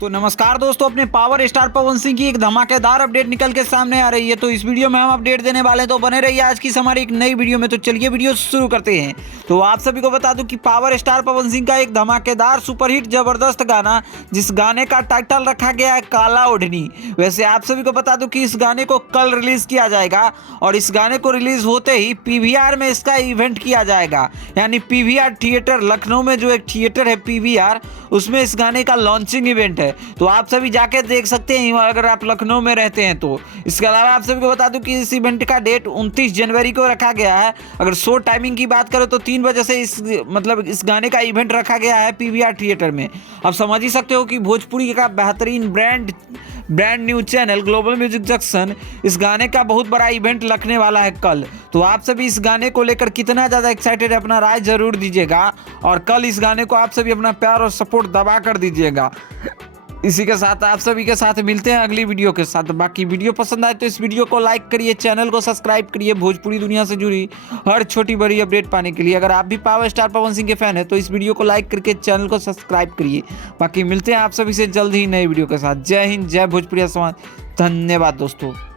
तो नमस्कार दोस्तों, अपने पावर स्टार पवन सिंह की एक धमाकेदार अपडेट निकल के सामने आ रही है। तो इस वीडियो में हम अपडेट देने वाले हैं, तो बने रहिए आज की इस हमारी एक नई वीडियो में। तो चलिए वीडियो शुरू करते हैं। तो आप सभी को बता दूं कि पावर स्टार पवन सिंह का एक धमाकेदार सुपरहिट जबरदस्त गाना, जिस गाने का टाइटल रखा गया है काला ओढ़नी। वैसे आप सभी को बता दूं कि इस गाने को कल रिलीज किया जाएगा और इस गाने को रिलीज होते ही पीवीआर में इसका इवेंट किया जाएगा। यानी पीवीआर थिएटर, लखनऊ में जो एक थिएटर है पीवीआर, उसमें इस गाने का लॉन्चिंग इवेंट है। तो आप सभी जाके देख सकते हैं अगर आप लखनऊ में रहते हैं तो। इसके अलावा आप सभी को बता दूं कि इस इवेंट का डेट 29 जनवरी को रखा गया है। अगर शो टाइमिंग की बात करें तो 3 बजे से इस गाने का इवेंट रखा गया है पीवीआर थिएटर में। आप समझ ही सकते हो कि भोजपुरी का बेहतरीन brand new channel global music junction इस गाने का बहुत बड़ा इवेंट रखने वाला है कल। तो आप सभी इस गाने को लेकर कितना ज़्यादा एक्साइटेड है, अपना राय जरूर दीजिएगा और कल इस गाने को आप सभी अपना प्यार और सपोर्ट दबा कर दीजिएगा। इसी के साथ आप सभी के साथ मिलते हैं अगली वीडियो के साथ। बाकी वीडियो पसंद आए तो इस वीडियो को लाइक करिए, चैनल को सब्सक्राइब करिए भोजपुरी दुनिया से जुड़ी हर छोटी बड़ी अपडेट पाने के लिए। अगर आप भी पावर स्टार पवन सिंह के फैन हैं तो इस वीडियो को लाइक करके चैनल को सब्सक्राइब करिए। बाकी मिलते हैं आप सभी से जल्द ही नए वीडियो के साथ। जय हिंद, जय भोजपुरी समाज। धन्यवाद दोस्तों।